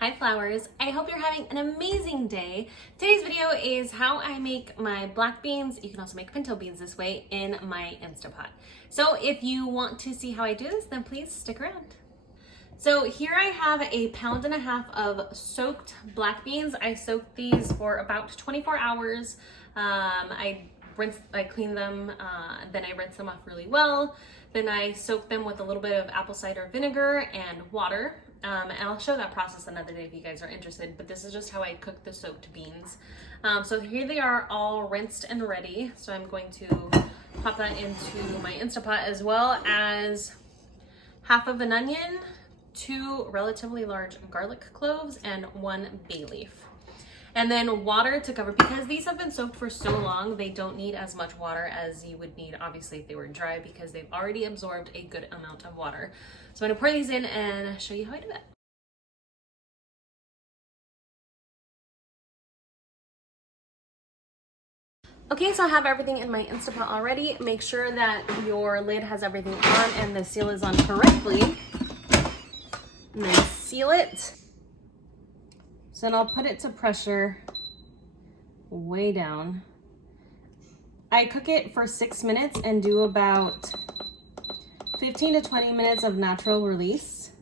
Hi flowers, I hope you're having an amazing day. Today's video is how I make my black beans. You can also make pinto beans this way in my Instapot. So if you want to see how I do this, then please stick around. So here I have 1.5 pounds of soaked black beans. I soaked these for about 24 hours. I cleaned them, then I rinsed them off really well. Then I soaked them with a little bit of apple cider vinegar and water. And I'll show that process another day if you guys are interested, but this is just how I cook the soaked beans. So here they are all rinsed and ready. So I'm going to pop that into my Instapot, as well as half of an onion, 2 relatively large garlic cloves, and 1 bay leaf. And then water to cover, because these have been soaked for so long, they don't need as much water as you would need, obviously, if they were dry, because they've already absorbed a good amount of water. So I'm gonna pour these in and show you how I do it. Okay, so I have everything in my Instapot already. Make sure that your lid has everything on and the seal is on correctly. And then seal it. So then I'll put it to pressure way down. I cook it for 6 minutes and do about 15 to 20 minutes of natural release.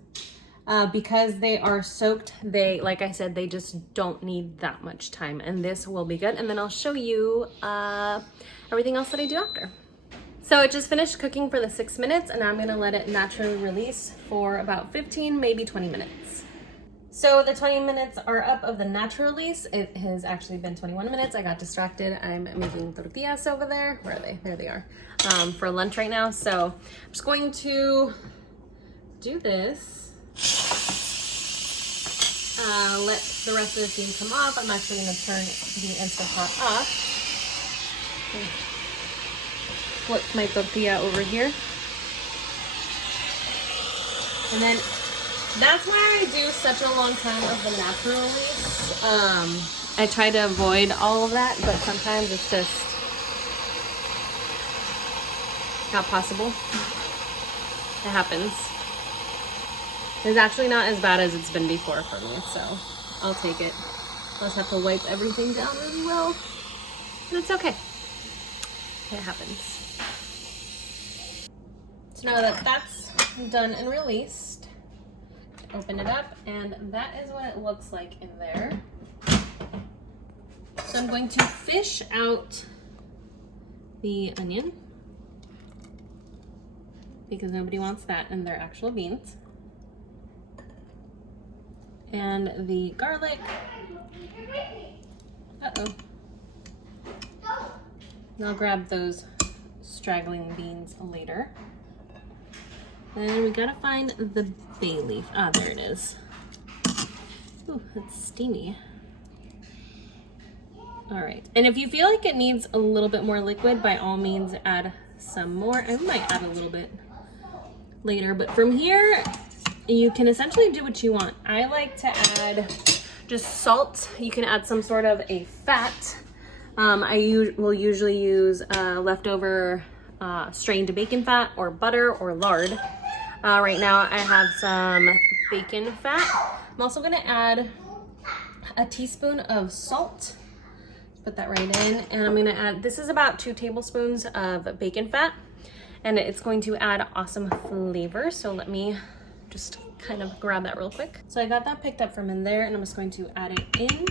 Because they are soaked, like I said, they just don't need that much time, and this will be good. And then I'll show you everything else that I do after. So it just finished cooking for the 6 minutes, and now I'm gonna let it naturally release for about 15, maybe 20 minutes. So the 20 minutes are up of the natural release. It has actually been 21 minutes. I got distracted. I'm making tortillas over there. Where are they? There they are. For lunch right now. So I'm just going to do this. Let the rest of the steam come off. I'm actually going to turn the Instapot off. Flip my tortilla over here. And then that's why I do such a long time of the natural release. I try to avoid all of that, but sometimes it's just not possible. It happens. It's actually not as bad as it's been before for me, so I'll take it. I'll just have to wipe everything down really well, but it's okay. It happens. So now that that's done and released, open it up, and that is what it looks like in there. So I'm going to fish out the onion, because nobody wants that in their actual beans. And the garlic. Uh-oh. I'll grab those straggling beans later. Then we gotta find the bay leaf. Ah, there it is. Ooh, it's steamy. All right, and if you feel like it needs a little bit more liquid, by all means add some more. I might add a little bit later, but from here, you can essentially do what you want. I like to add just salt. You can add some sort of a fat. I will usually use leftover strained bacon fat or butter or lard. Right now I have some bacon fat. I'm also gonna add a teaspoon of salt. Put that right in, and I'm gonna add, this is about 2 tablespoons of bacon fat, and it's going to add awesome flavor. So let me just kind of grab that real quick. So I got that picked up from in there, and I'm just going to add it in.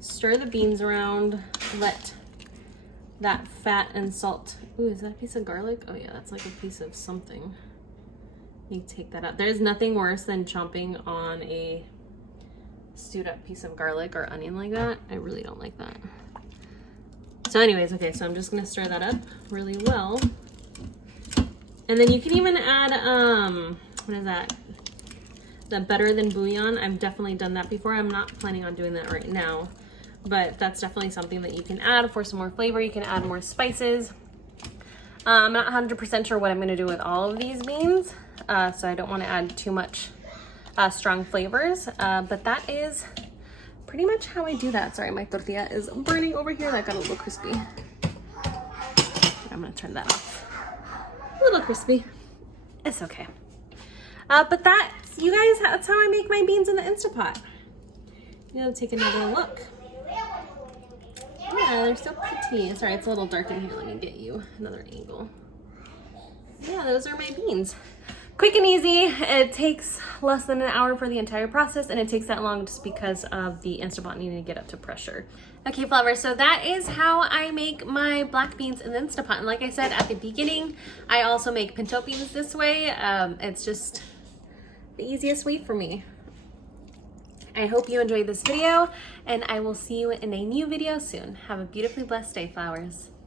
Stir the beans around, let that fat and salt. Ooh, is that a piece of garlic? Oh yeah, that's like a piece of something. You take that out. There's nothing worse than chomping on a stewed up piece of garlic or onion like that. I really don't like that. So anyways, okay, so I'm just gonna stir that up really well. And then you can even add, what is that? The better than bouillon. I've definitely done that before. I'm not planning on doing that right now, but that's definitely something that you can add for some more flavor. You can add more spices. I'm not 100% sure what I'm gonna do with all of these beans, so I don't wanna add too much strong flavors, but that is pretty much how I do that. Sorry, my tortilla is burning over here. That got a little crispy. I'm gonna turn that off. A little crispy. It's okay. But that's you guys, that's how I make my beans in the Instapot. I'm gonna take another look. Yeah, they're so pretty. Sorry, it's a little dark in here. Let me get you another angle. Yeah, those are my beans. Quick and easy. It takes less than an hour for the entire process, and it takes that long just because of the Instapot needing to get up to pressure. Okay, flowers, so that is how I make my black beans in the Instapot. And like I said at the beginning, I also make pinto beans this way. It's just the easiest way for me. I hope you enjoyed this video, and I will see you in a new video soon. Have a beautifully blessed day, flowers.